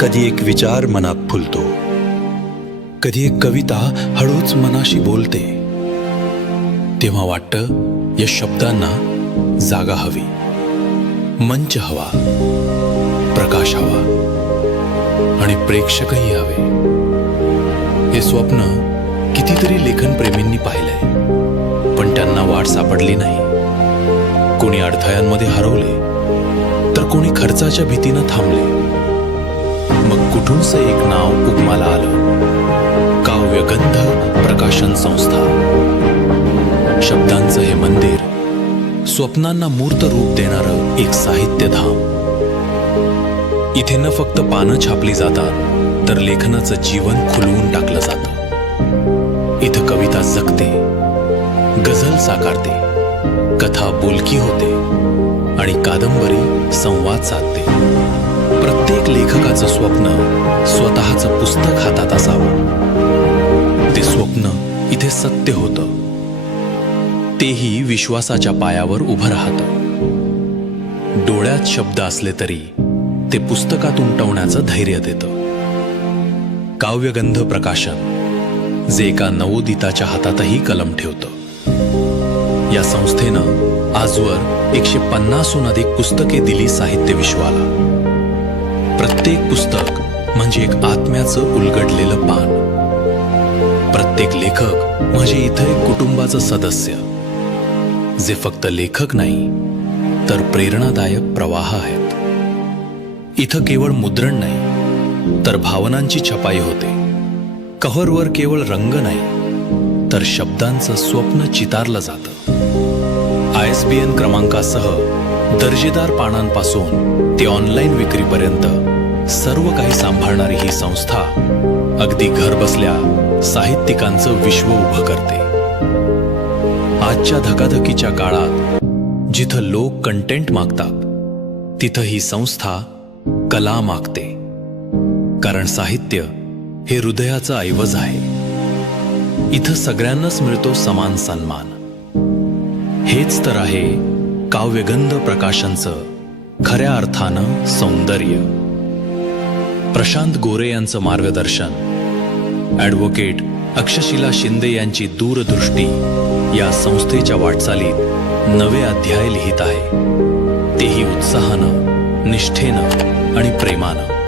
कधी एक विचार मनात फुलतो, कधी एक कविता हळूच मनाशी बोलते. तेव्हा वाटतं या शब्दांना जागा हवी, मंच हवा, प्रकाश हवा आणि प्रेक्षकही हवे. हे स्वप्न कितीतरी लेखनप्रेमींनी पाहिलंय, पण त्यांना वाट सापडली नाही. कोणी अडथळ्यांमध्ये हरवले, तर कोणी खर्चाच्या भीतीनं थांबले. मग कुठूनच एक नाव उगमाला आलं, काव्यगंध प्रकाशन संस्था. शब्दांचं हे मंदिर, स्वप्नांना मूर्त रूप देणारं एक साहित्यधाम. इथे न फक्त पानं छापली जातात, तर लेखनाचं जीवन खुलवून टाकलं जातं. इथं कविता जगते, गझल साकारते, कथा बोलकी होते आणि कादंबरी संवाद साधते. प्रत्येक लेखकाचं स्वप्न स्वतःचं पुस्तक हातात असावं. ते स्वप्न इथे सत्य होतं, तेही विश्वासाच्या पायावर उभं राहतं. डोळ्यात शब्द असले तरी ते पुस्तकात उमटवण्याचं धैर्य देतं. काव्यगंध प्रकाशन, जे एका नवोदिताच्या हातातही कलम ठेवतं. या संस्थेनं आजवर 150हून अधिक पुस्तके दिली साहित्य विश्वाला. प्रत्येक पुस्तक म्हणजे एक आत्म्याचं उलगडलेलं पान. प्रत्येक लेखक म्हणजे इथं एक कुटुंबाचं सदस्य, जे फक्त लेखक नाही तर प्रेरणादायक प्रवाह आहेत. इथं केवळ मुद्रण नाही, तर भावनांची छपाई होते. कव्हरवर केवळ रंग नाही, तर शब्दांचं स्वप्न चितारलं जातं. ISBN क्रमांकासह दर्जेदार पानांपासून ते ऑनलाईन विक्रीपर्यंत सर्व काही सांभाळणारी ही संस्था अगदी घर बसल्या साहित्यिकांचं विश्व उभं करते. आजच्या धकाधकीच्या काळात जिथं लोक कंटेंट मागतात, तिथं ही संस्था कला मागते. कारण साहित्य हे हृदयाचं ऐवज आहे. इथं सगळ्यांनाच मिळतो समान सन्मान. हेच तर आहे काव्यगंध प्रकाशनचं खऱ्या अर्थानं सौंदर्य. प्रशांत गोरे यांचं मार्गदर्शन, ॲडव्होकेट अक्षशिला शिंदे यांची दूरदृष्टी या संस्थेच्या वाटचालीत नवे अध्याय लिहित आहे. तेही उत्साहानं, निष्ठेनं आणि प्रेमानं.